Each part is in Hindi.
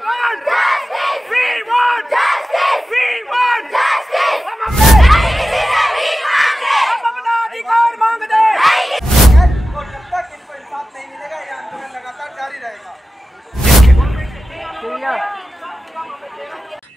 want justice. We want justice. We want justice. हम अपना अधिकार मांगते हैं। और जब तक इनको इंसाफ नहीं मिलेगा ये आंदोलन लगातार जारी रहेगा।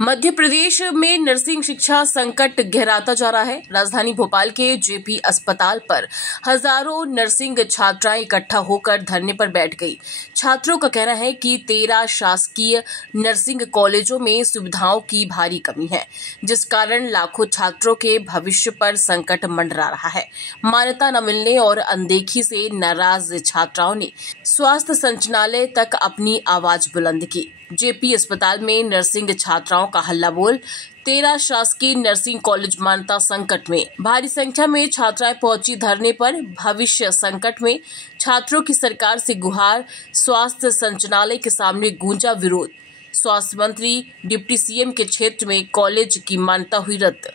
मध्य प्रदेश में नर्सिंग शिक्षा संकट गहराता जा रहा है। राजधानी भोपाल के जेपी अस्पताल पर हजारों नर्सिंग छात्राएं इकट्ठा होकर धरने पर बैठ गई। छात्रों का कहना है कि 13 शासकीय नर्सिंग कॉलेजों में सुविधाओं की भारी कमी है, जिस कारण लाखों छात्रों के भविष्य पर संकट मंडरा रहा है। मान्यता न मिलने और अनदेखी से नाराज छात्राओं ने स्वास्थ्य संचालनालय तक अपनी आवाज बुलंद की। जेपी अस्पताल में नर्सिंग छात्राओं का हल्ला बोल। 13 शासकीय नर्सिंग कॉलेज मान्यता संकट में। भारी संख्या में छात्राएं पहुंची धरने पर। भविष्य संकट में छात्रों की सरकार से गुहार। स्वास्थ्य संचालनालय के सामने गूंजा विरोध। स्वास्थ्य मंत्री डिप्टी सीएम के क्षेत्र में कॉलेज की मान्यता हुई रद्द।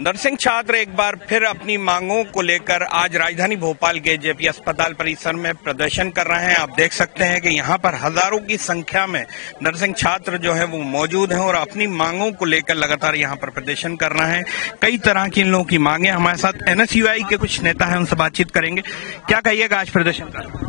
नर्सिंग छात्र एक बार फिर अपनी मांगों को लेकर आज राजधानी भोपाल के जेपी अस्पताल परिसर में प्रदर्शन कर रहे हैं। आप देख सकते हैं कि यहाँ पर हजारों की संख्या में नर्सिंग छात्र जो है वो मौजूद हैं और अपनी मांगों को लेकर लगातार यहाँ पर प्रदर्शन कर रहे हैं। कई तरह की इन लोगों की मांगे। हमारे साथ NSUI के कुछ नेता हैं, उनसे बातचीत करेंगे। क्या कहिएगा आज प्रदर्शन कर?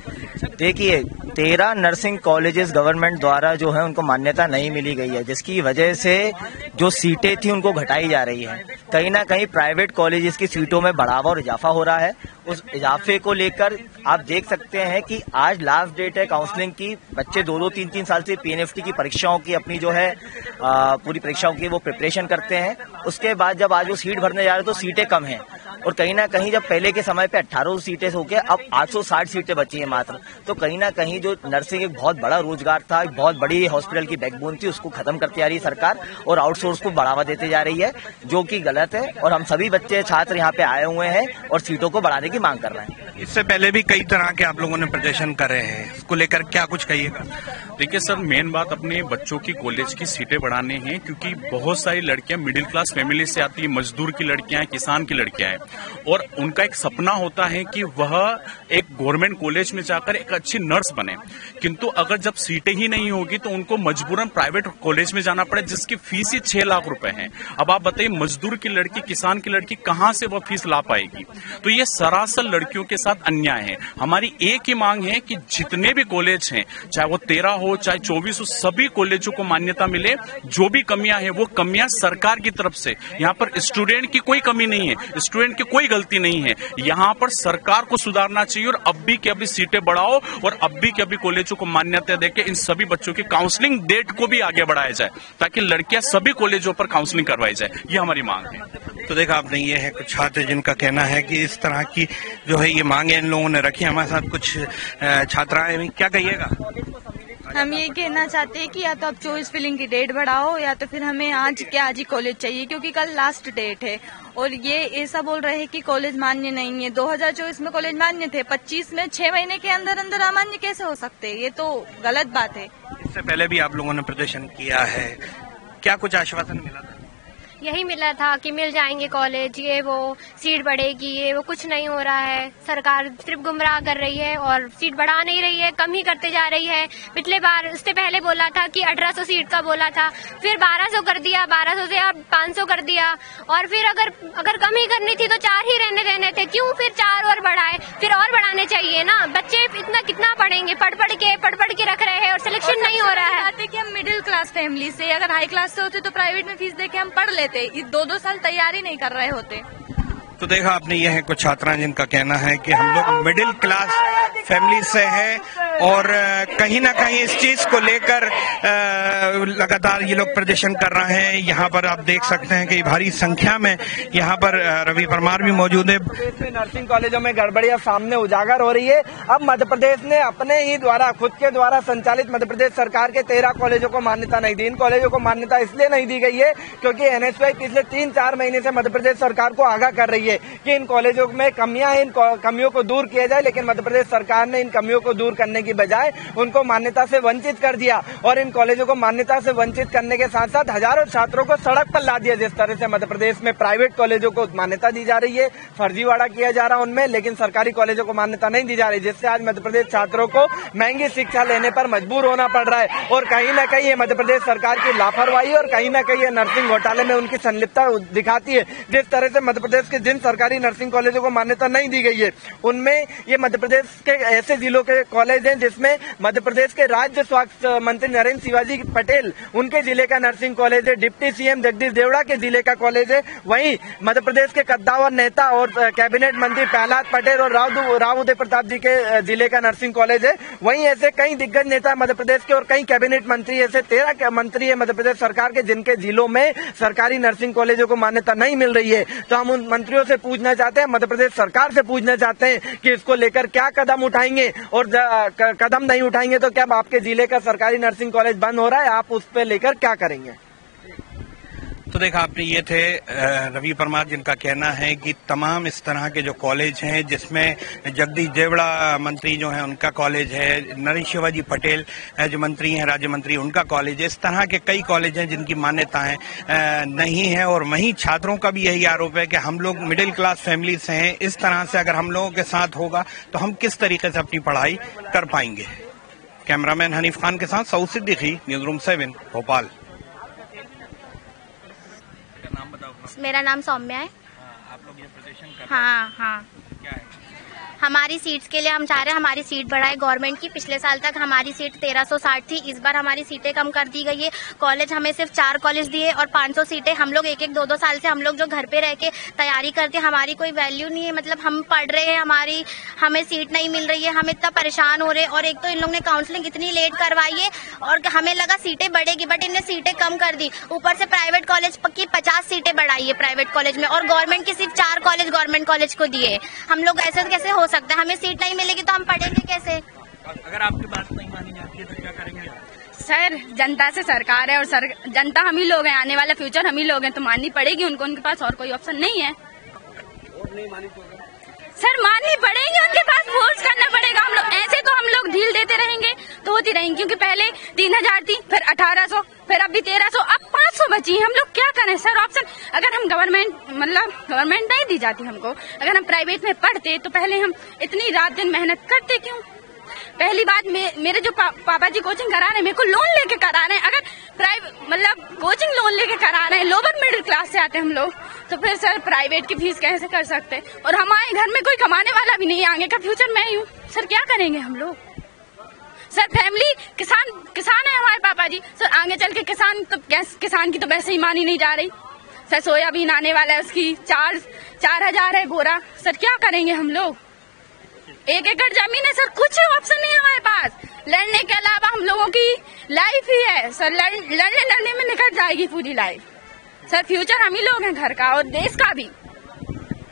देखिए, 13 नर्सिंग कॉलेजेस गवर्नमेंट द्वारा जो है उनको मान्यता नहीं मिली गई है, जिसकी वजह से जो सीटें थी उनको घटाई जा रही है। कहीं ना कहीं प्राइवेट कॉलेजेस की सीटों में बढ़ावा और इजाफा हो रहा है। उस इजाफे को लेकर आप देख सकते हैं कि आज लास्ट डेट है काउंसलिंग की। बच्चे 2-2, 3-3 साल से PNFT की परीक्षाओं की अपनी जो है पूरी परीक्षाओं की वो प्रिपरेशन करते हैं। उसके बाद जब आज वो सीट भरने जा रहे तो सीटें कम हैं और कहीं ना कहीं जब पहले के समय पे 1800 सीटें होके अब 860 सीटें बची हैं मात्र। तो कहीं ना कहीं जो नर्सिंग एक बहुत बड़ा रोजगार था, एक बहुत बड़ी हॉस्पिटल की बैकबोन थी, उसको खत्म करती जा रही है सरकार और आउटसोर्स को बढ़ावा देते जा रही है, जो कि गलत है। और हम सभी बच्चे छात्र यहाँ पे आए हुए हैं और सीटों को बढ़ाने की मांग कर रहे हैं। इससे पहले भी कई तरह के आप लोगों ने प्रदर्शन करे हैं, इसको लेकर क्या कुछ कहिएगा? देखिए सर, मेन बात अपने बच्चों की कॉलेज की सीटें बढ़ाने हैं, क्योंकि बहुत सारी लड़कियां मिडिल क्लास फैमिली से आती है, मजदूर की लड़कियां हैं, किसान की लड़कियां हैं और उनका एक सपना होता है कि वह एक गवर्नमेंट कॉलेज में जाकर एक अच्छी नर्स बने। किंतु अगर जब सीटें ही नहीं होगी तो उनको मजबूरन प्राइवेट कॉलेज में जाना पड़े, जिसकी फीस ही 6 लाख रुपए है। अब आप बताइए, मजदूर की लड़की, किसान की लड़की कहां से वह फीस ला पाएगी? तो ये सरासर लड़कियों के साथ अन्याय है। हमारी एक ही मांग है कि जितने भी कॉलेज हैं, चाहे वो 13 हो चाहे 24 हो, सभी कॉलेजों को मान्यता मिले। जो भी कमियां हैं वो कमियां सरकार की तरफ से। यहाँ पर स्टूडेंट की कोई कमी नहीं है, स्टूडेंट की कोई गलती नहीं है। यहाँ पर सरकार को सुधारना चाहिए और अभी की अभी सीटें बढ़ाओ और अभी के अभी कॉलेजों को मान्यता देके इन सभी बच्चों की काउंसलिंग डेट को भी आगे बढ़ाया जाए, ताकि लड़कियां सभी कॉलेजों पर काउंसलिंग करवाई जाए। ये हमारी मांग है। तो देखा आपने, ये है कुछ छात्र जिनका कहना है कि इस तरह की जो है ये मांगे इन लोगों ने रखी। हमारे साथ कुछ छात्राएं, क्या कहिएगा? हम ये कहना चाहते हैं कि या तो आप चॉइस फिलिंग की डेट बढ़ाओ या तो फिर हमें आज ही कॉलेज चाहिए, क्योंकि कल लास्ट डेट है। और ये ऐसा बोल रहे हैं कि कॉलेज मान्य नहीं है। 2024 में कॉलेज मान्य थे, 25 में 6 महीने के अंदर अंदर अमान्य कैसे हो सकते हैं? ये तो गलत बात है। इससे पहले भी आप लोगों ने प्रदर्शन किया है, क्या कुछ आश्वासन मिला था? यही मिला था कि मिल जाएंगे कॉलेज, ये वो सीट बढ़ेगी, ये वो कुछ नहीं हो रहा है। सरकार सिर्फ गुमराह कर रही है और सीट बढ़ा नहीं रही है, कम ही करते जा रही है। पिछले बार उससे पहले बोला था कि 1800 सीट का बोला था, फिर 1200 कर दिया, 1200 से अब 500 कर दिया और फिर अगर कम ही करनी थी तो 4 ही रहने देने थे। क्यों फिर 4 और बढ़ाए? फिर और बढ़ाने चाहिए ना। बच्चे इतना कितना पढ़ेंगे? पढ़ पढ़ के रख रहे हैं और सिलेक्शन नहीं हो रहा है। कि हम मिडिल क्लास फैमिली से, अगर हाई क्लास से होते तो प्राइवेट में फीस देके हम पढ़ लेते। 2-2 साल तैयारी नहीं कर रहे होते। तो देखा आपने, ये है कुछ छात्राएं जिनका कहना है कि हम लोग मिडिल क्लास फैमिली से हैं और कहीं ना कहीं इस चीज को लेकर लगातार ये लोग प्रदर्शन कर रहे हैं। यहाँ पर आप देख सकते हैं कि भारी संख्या में यहाँ पर रवि परमार भी मौजूद है। नर्सिंग कॉलेजों में गड़बड़ियां सामने उजागर हो रही है। अब मध्य प्रदेश ने अपने ही द्वारा, खुद के द्वारा संचालित मध्य प्रदेश सरकार के 13 कॉलेजों को मान्यता नहीं दी। इन कॉलेजों को मान्यता इसलिए नहीं दी गई है क्योंकि NSUI पिछले 3-4 महीने से मध्य प्रदेश सरकार को आगाह कर रही है कि इन कॉलेजों में कमियां हैं, इन कमियों को दूर किया जाए, लेकिन मध्य प्रदेश सरकार ने इन कमियों को दूर करने की की बजाय उनको मान्यता से वंचित कर दिया और इन कॉलेजों को मान्यता से वंचित करने के साथ साथ हजारों छात्रों को सड़क पर ला दिया। जिस तरह से मध्य प्रदेश में प्राइवेट कॉलेजों को मान्यता दी जा रही है, फर्जीवाड़ा किया जा रहा है उनमें, लेकिन सरकारी कॉलेजों को मान्यता नहीं दी जा रही, जिससे आज मध्य प्रदेश छात्रों को महंगी शिक्षा लेने पर मजबूर होना पड़ रहा है। और कहीं न कहीं ये मध्य प्रदेश सरकार की लापरवाही और कहीं न कहीं ये नर्सिंग घोटाले में उनकी संलिप्तता दिखाती है। जिस तरह से मध्य प्रदेश के जिन सरकारी नर्सिंग कॉलेजों को मान्यता नहीं दी गई है उनमें ये मध्य प्रदेश के ऐसे जिलों के कॉलेज हैं जिसमें मध्य प्रदेश के राज्य स्वास्थ्य मंत्री नरेंद्र शिवाजी पटेल उनके जिले का नर्सिंग कॉलेज है, डिप्टी सीएम जगदीश देवड़ा के जिले का कॉलेज है, वहीं मध्य प्रदेश के कद्दावर नेता और कैबिनेट मंत्री प्रहलाद पटेल और राव उदय प्रताप जी के जिले का नर्सिंग कॉलेज है। वहीं ऐसे कई दिग्गज नेता मध्य प्रदेश के और कई कैबिनेट मंत्री, ऐसे 13 मंत्री है मध्य प्रदेश सरकार के जिनके जिलों में सरकारी नर्सिंग कॉलेजों को मान्यता नहीं मिल रही है। तो हम उन मंत्रियों से पूछना चाहते हैं, मध्य प्रदेश सरकार से पूछना चाहते हैं कि इसको लेकर क्या कदम उठाएंगे और कदम नहीं उठाएंगे तो क्या आपके जिले का सरकारी नर्सिंग कॉलेज बंद हो रहा है, आप उस पर लेकर क्या करेंगे? तो देखा आपने, ये थे रवि परमार जिनका कहना है कि तमाम इस तरह के जो कॉलेज हैं जिसमें जगदीश देवड़ा मंत्री जो हैं उनका कॉलेज है, नरेंद्र शिवाजी पटेल जो मंत्री हैं राज्य मंत्री उनका कॉलेज है, इस तरह के कई कॉलेज हैं जिनकी मान्यताएं नहीं है। और वहीं छात्रों का भी यही आरोप है कि हम लोग मिडिल क्लास फैमिली से हैं, इस तरह से अगर हम लोगों के साथ होगा तो हम किस तरीके से अपनी पढ़ाई कर पाएंगे। कैमरामैन हनीफ खान के साथ सऊद सिद्दीकी, न्यूज रूम 7 भोपाल। मेरा नाम सौम्या है। आप लोग ये प्रदर्शन कर रहे हैं? हाँ। क्या है? हमारी सीट्स के लिए हम चाह रहे हैं हमारी सीट बढ़ाए गवर्नमेंट की। पिछले साल तक हमारी सीट 1360 थी, इस बार हमारी सीटें कम कर दी गई है। कॉलेज हमें सिर्फ 4 कॉलेज दिए और 500 सीटें। हम लोग 1-2 साल से हम लोग जो घर पे रह के तैयारी करते हैं, हमारी कोई वैल्यू नहीं है। मतलब हम पढ़ रहे हैं, हमें सीट नहीं मिल रही है, हम इतना परेशान हो रहे हैं। और एक तो इन लोग ने काउंसलिंग इतनी लेट करवाई है और हमें लगा सीटें बढ़ेगी, बट इन्हें सीटें कम कर दी। ऊपर से प्राइवेट कॉलेज की 50 सीटें बढ़ाई है प्राइवेट कॉलेज में, और गवर्नमेंट की सिर्फ 4 कॉलेज गवर्नमेंट कॉलेज को दिए। हम लोग ऐसे कैसे हो सकता है? हमें सीट नहीं मिलेगी तो हम पढ़ेंगे कैसे? अगर आपकी बात नहीं मानी जाती है तो क्या करेंगे? सर, जनता से सरकार है और जनता हम ही लोग हैं, आने वाला फ्यूचर हम ही लोग हैं, तो माननी पड़ेगी उनको। उनके पास और कोई ऑप्शन नहीं है। सर, माननी पड़ेगी, उनके पास फोर्स करना पड़ेगा। हम लोग ऐसे तो हम लोग ढील देते रहेंगे तो होती रहेंगी, क्योंकि पहले 3000 थी, फिर 1800, फिर अभी 1300, अब 500 बची। हम लोग क्या करें सर? ऑप्शन अगर हम गवर्नमेंट नहीं दी जाती हमको, अगर हम प्राइवेट में पढ़ते तो पहले हम इतनी रात दिन मेहनत करते क्यों? पहली बात, मेरे जो पापा जी कोचिंग करा रहे हैं, मेरे को लोन लेके करा रहे हैं। अगर कोचिंग लोन लेके करा रहे हैं, लोअर मिडिल क्लास से आते हैं हम लोग, तो फिर सर प्राइवेट की फीस कैसे कर सकते हैं? और हमारे घर में कोई कमाने वाला भी नहीं है, आगे का फ्यूचर मैं ही हूँ। सर क्या करेंगे हम लोग? सर फैमिली किसान है हमारे पापा जी। सर आगे चल के किसान की तो वैसे ही मानी नहीं जा रही। सर सोयाबीन आने वाला है, उसकी 4,000 है बोरा। सर क्या करेंगे हम लोग? 1 एकड़ जमीन है सर, कुछ ऑप्शन नहीं है हमारे पास। लड़ने के अलावा हम लोगों की लाइफ ही है सर, लड़ने में निकल जाएगी पूरी लाइफ। सर फ्यूचर हम ही लोग हैं घर का और देश का भी।